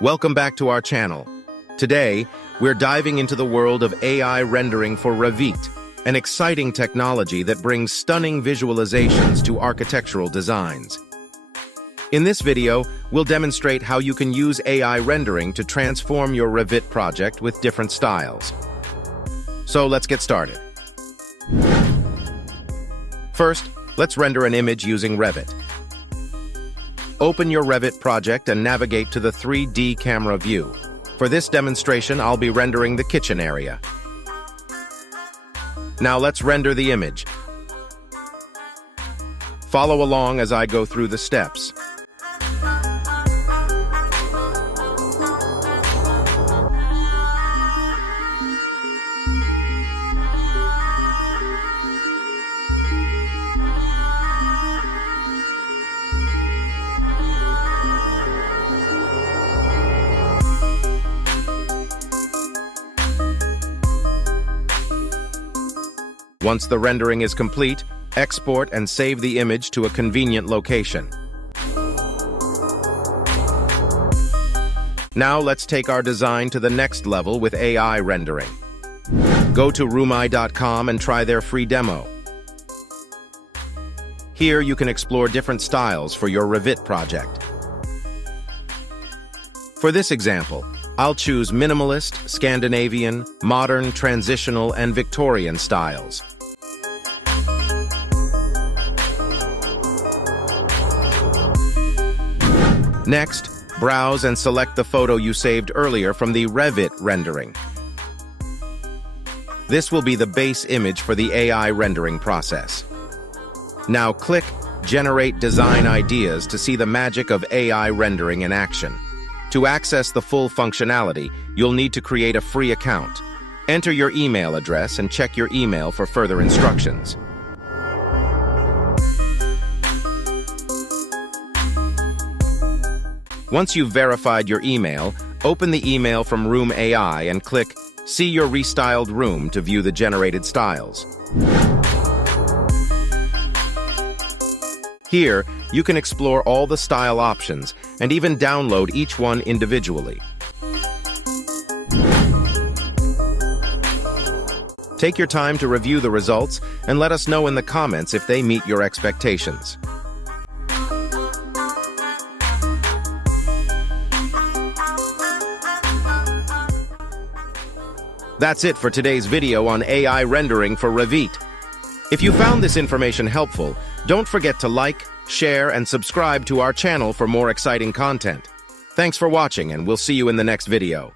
Welcome back to our channel. Today, we're diving into the world of AI rendering for Revit, an exciting technology that brings stunning visualizations to architectural designs. In this video, we'll demonstrate how you can use AI rendering to transform your Revit project with different styles. So let's get started. First, let's render an image using Revit. Open your Revit project and navigate to the 3D camera view. For this demonstration, I'll be rendering the kitchen area. Now let's render the image. Follow along as I go through the steps. Once the rendering is complete, export and save the image to a convenient location. Now let's take our design to the next level with AI rendering. Go to roomAI.com and try their free demo. Here you can explore different styles for your Revit project. For this example, I'll choose Minimalist, Scandinavian, Modern, Transitional, and Victorian styles. Next, browse and select the photo you saved earlier from the Revit rendering. This will be the base image for the AI rendering process. Now click Generate Design Ideas to see the magic of AI rendering in action. To access the full functionality, you'll need to create a free account. Enter your email address and check your email for further instructions. Once you've verified your email, open the email from roomAI and click See Your Restyled Room to view the generated styles. Here, you can explore all the style options and even download each one individually. Take your time to review the results and let us know in the comments if they meet your expectations. That's it for today's video on AI rendering for Revit. If you found this information helpful, don't forget to like, share, and subscribe to our channel for more exciting content. Thanks for watching, and we'll see you in the next video.